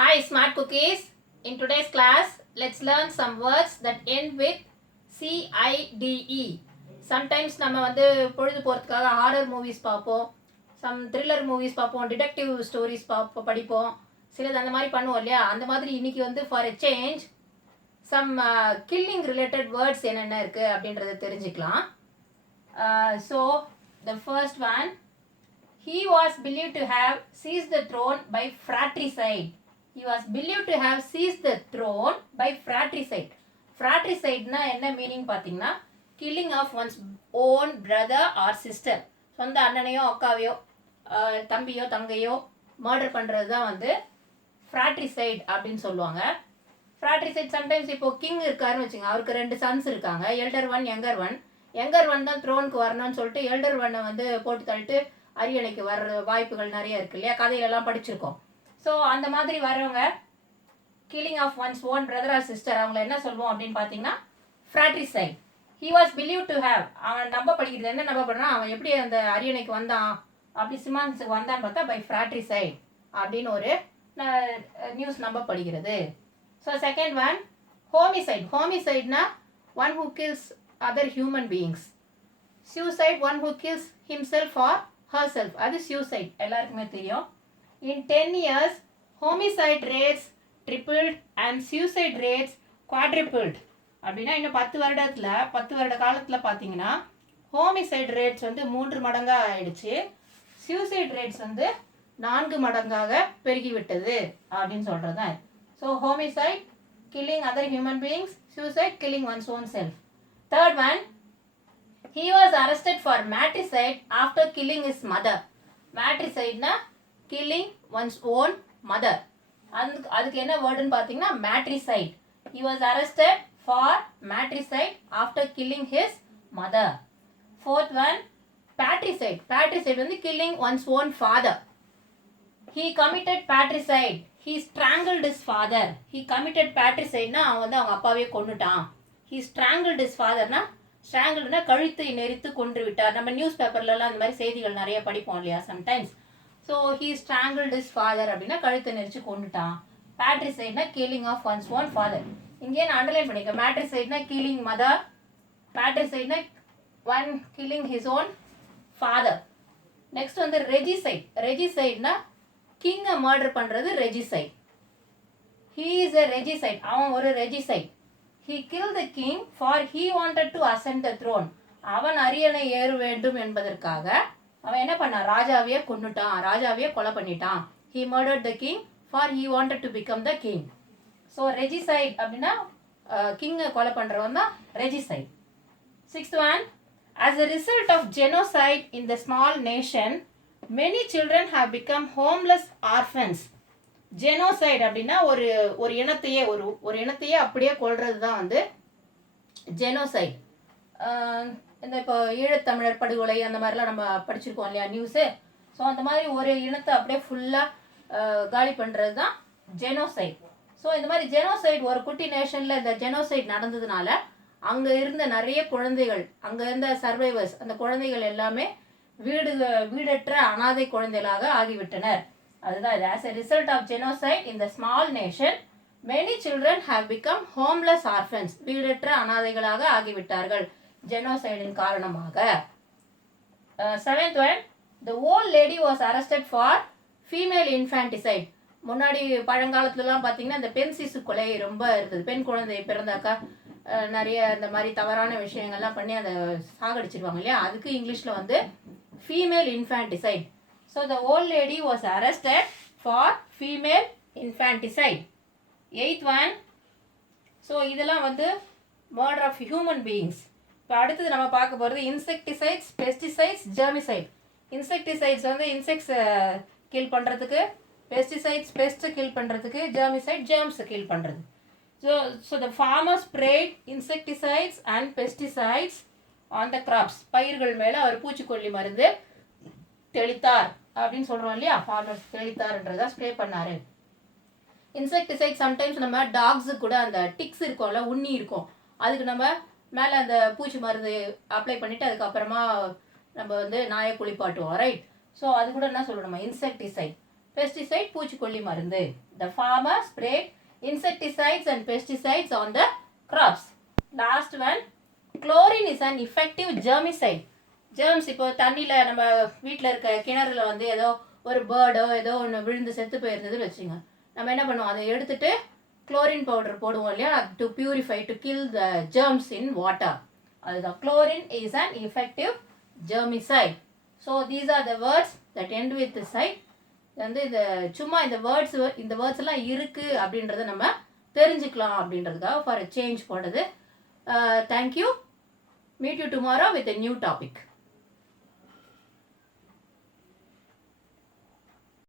Hi smart cookies. In today's class, let's learn some words that end with CIDE. Sometimes நம்ம வந்து பொழுது போகிறதுக்காக horror movies பார்ப்போம், some thriller movies பார்ப்போம், detective stories படிப்போம், சிலது அந்த மாதிரி பண்ணுவோம் இல்லையா. அந்த மாதிரி இன்னைக்கு வந்து for a change some killing related words என்னென்ன இருக்குது அப்படின்றத தெரிஞ்சுக்கலாம். So the first one, he was believed to have seized the throne by fratricide. He was believed to have seized the throne by fratricide. Fratricide na enna meaning pathina, killing of one's own brother or sister. சொந்த அண்ணனையோ அக்காவையோ தம்பியோ தங்கையோ murder பண்ணுறது தான் வந்து ஃப்ராட்ரிசைட் அப்படின்னு சொல்லுவாங்க. ஃப்ராட்ரிசைட் sometimes இப்போ king இருக்காருன்னு வச்சுங்க, அவருக்கு 2 சன்ஸ் இருக்காங்க, எல்டர் ஒன் யங்கர் ஒன் தான் த்ரோனுக்கு வரணும்னு சொல்லிட்டு எல்டர் ஒன்னை வந்து போட்டு தள்ளிட்டு அரியணைக்கு வர்ற வாய்ப்புகள் நிறைய இருக்கு இல்லையா, கதையிலெல்லாம் படிச்சிருக்கோம். ஸோ அந்த மாதிரி வர்றவங்க killing of one's own brother or sister, அவங்கள என்ன சொல்லுவோம் அப்படின்னு பார்த்தீங்கன்னா fratricide. He was believe to have, அவன் நம்பப்படுகிறது என்ன நம்பப்படுறான், அவன் எப்படி அந்த அரியணைக்கு வந்தான், அப்படி சிமான்ஸுக்கு வந்தான்னு பார்த்தா பை ஃப்ராட்ரிசைட் அப்படின்னு ஒரு நியூஸ் நம்பப்படுகிறது. So second one, homicide. ஹோமிசைட்னா one who kills other human beings. Suicide one who kills himself or herself, அது suicide, எல்லாருக்குமே தெரியும். In 10 years, homicide rates tripled and suicide rates quadrupled. அப்படின்னா இன்னும் 10 வருட காலத்தில் பார்த்தீங்கன்னா ஹோமிசைட் ரேட்ஸ் வந்து 3 மடங்காக ஆயிடுச்சு, சூசைட் ரேட்ஸ் வந்து 4 மடங்காக பெருகிவிட்டது அப்படின்னு சொல்கிறது தான். So homicide, killing other human beings, suicide, killing one's own self. Third one, he was arrested for matricide after killing his mother. Matricide na killing one's own mother. அதுக்கு என்ன வேர்டுன்னு பார்த்தீங்கன்னா matricide. He was arrested for matricide after killing his mother. Fourth one, patricide. Patricide வந்து killing one's own father. He committed patricide. He strangled his father. He committed patricide na அவன் வந்து அவங்க அப்பாவே கொன்னுட்டான். He strangled his father na, ஸ்ட்ராங்கிள்னா கழுத்தை நெரித்து கொன்று விட்டார். நம்ம news பேப்பர்லலாம் அந்த மாதிரி செய்திகள் நிறைய படிப்போம் இல்லையா sometimes. So he strangled his father அப்படின்னா கழுத்தை நெரிச்சு கொண்டுட்டான். பேட்ரிசைட்னா killing of one's own father. இங்கேயே நான் அண்டர்லைன் பண்ணிக்கேன், மேட்ரிசைட்னா கில்லிங் மதர், பேட்ரிசைட்னா one killing his own father. Next வந்து ரெஜிசைட். ரெஜிசைட்னா கிங்கை மர்டர் பண்ணுறது ரெஜிசைட். ஹீ இஸ் எ ரெஜிசைட், அவன் ஒரு ரெஜிசைட். He killed the king for he wanted to ascend the throne. அவன் அரியணை ஏற வேண்டும் என்பதற்காக அவன் என்ன பண்ணான், ராஜாவையே கொன்னுட்டான், ராஜாவையே கொலை பண்ணிட்டான். He murdered the king for he wanted to become the king. So regicide அப்படின்னா கிங்கை கொலை பண்ணுறவன் தான் regicide. Sixth one, as a result of genocide in the small nation, many children have become homeless orphans. Genocide அப்படின்னா ஒரு இனத்தையே ஒரு இனத்தையே அப்படியே கொள்வது தான் வந்து ஜெனோசைட். இந்த இப்போ ஈழத்தமிழர் படுகொலை அந்த மாதிரிலாம் நம்ம படிச்சிருக்கோம் இல்லையா நியூஸு. ஸோ அந்த மாதிரி ஒரு இனத்தை அப்படியே ஃபுல்லாக காலி பண்ணுறது தான் ஜெனோசைட். ஸோ இந்த மாதிரி ஜெனோசைட் ஒரு குட்டி நேஷனில் இந்த ஜெனோசைட் நடந்ததுனால அங்கே இருந்த நிறைய குழந்தைகள், அங்கே இருந்த சர்வைவர்ஸ், அந்த குழந்தைகள் எல்லாமே வீடற்ற அனாதை குழந்தைகளாக ஆகிவிட்டனர். அதுதான், as a result of genocide in the small nation, many children have become homeless orphans. வீடற்ற அனாதைகளாக ஆகிவிட்டார்கள் ஜெனோசைடின் காரணமாக. Seventh one, the old lady was arrested for female infanticide. முன்னாடி பழங்காலத்துலலாம் பார்த்தீங்கன்னா இந்த பெண் சிசு கொலை ரொம்ப இருந்தது. பெண் குழந்தை பிறந்தாக்கா நிறைய இந்த மாதிரி தவறான விஷயங்கள்லாம் பண்ணி அதை சாகடிச்சிருவாங்க இல்லையா, அதுக்கு இங்கிலீஷில் வந்து female infanticide. So the old lady was arrested for female infanticide. Eighth one, so இதெல்லாம் வந்து murder of human beings. இப்போ அடுத்தது நம்ம பார்க்க போகிறது இன்செக்டிசைட்ஸ், பெஸ்டிசைட்ஸ், ஜெர்மிசைட். இன்செக்டிசைட்ஸ் வந்து இன்செக்ட்ஸ் கில் பண்ணுறதுக்கு, பெஸ்டிசைட்ஸ் பெஸ்ட்டை கில் பண்ணுறதுக்கு, ஜெர்மிசைட் ஜெர்ம்ஸை கில் பண்ணுறது. So the farmers sprayed insecticides and pesticides on the crops. பயிர்கள் மேலே அவர் பூச்சிக்கொல்லி மருந்து தெளித்தார் அப்படின்னு சொல்கிறோம் இல்லையா, ஃபார்மர்ஸ் தெளித்தார்ன்றதா ஸ்ப்ரே பண்ணார். இன்செக்டிசைட் சம்டைம்ஸ் நம்ம டாக்ஸுக்கு கூட அந்த டிக்ஸ் இருக்கும்ல, உண்ணி இருக்கும், அதுக்கு நம்ம மேலே அந்த பூச்சி மருந்து அப்ளை பண்ணிவிட்டு அதுக்கப்புறமா நம்ம வந்து நாயை குளிப்பாட்டுவோம், ரைட். ஸோ அது கூட என்ன சொல்லணும், நம்ம இன்செக்டிசைட். பெஸ்டிசைட் பூச்சிக்கொல்லி மருந்து. The farmer sprayed insecticides and pesticides on the crops. Last one, chlorine is an effective germicide. germs இப்போ தண்ணியில் நம்ம வீட்டில் இருக்க கிணறுல வந்து ஏதோ ஒரு பேர்டோ ஏதோ ஒன்று விழுந்து செத்து போயிருந்ததுன்னு வச்சுங்க, நம்ம என்ன பண்ணுவோம், அதை எடுத்துட்டு குளோரின் பவுடர் போடுவோம் இல்லையா, to purify to kill the germs in water. அதுதான் chlorine is an effective germicide. So these are the words that end with the side. வந்து இந்த சும்மா இந்த வேர்ட்ஸ் எல்லாம் இருக்கு அப்படின்றத நம்ம தெரிஞ்சுக்கலாம் அப்படின்றதுக்காக ஃபார் சேஞ்ச் போடுறது. Thank you. Meet you tomorrow with a new topic.